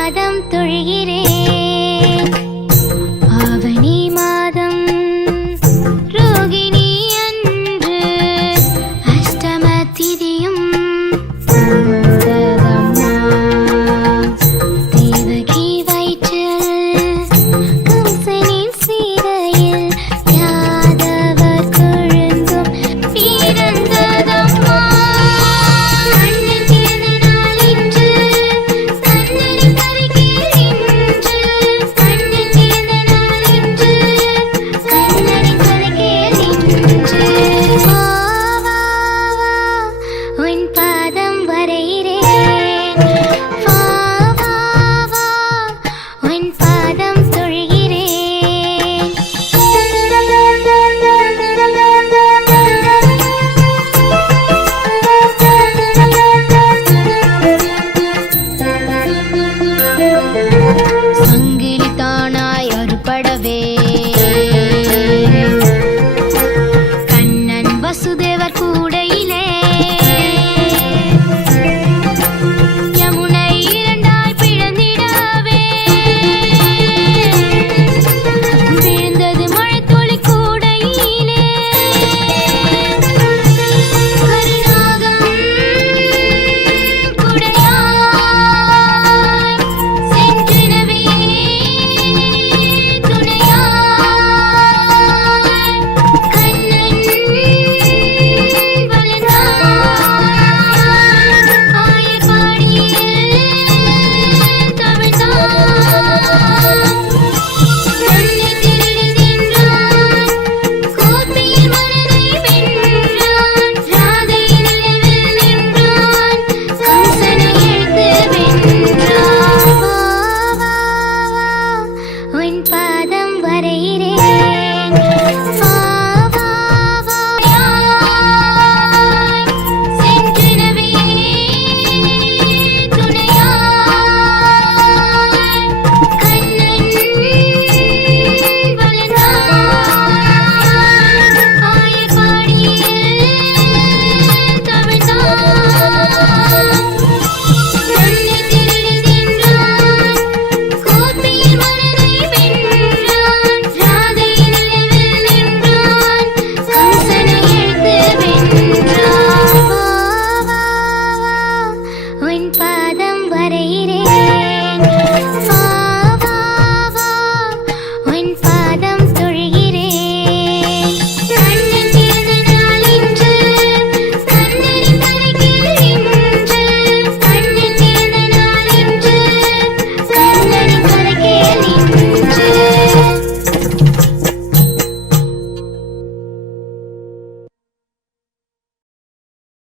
பாதம் தொழுகிறேன். ஆவணி மாதம் ரோகிணி அன்று அஷ்டம திதியும் வந்ததம்மா. தேவகி வயிற்றில் கம்சனின் சீதையில் யாதவர் கொழுந்தும் பிறந்ததம்மா. அண்ணன் பிறந்த நாள் இன்று, தன்னடி கரைக்கேல் இன்று. அண்ணன் பிறந்த நாள் இன்று, தன்னடி கரைக்கேல் இன்று. வா வா வா உன் பாதம் வரைகிறேன். வா வா வா உன் பாதம் தொழுகிறேன்.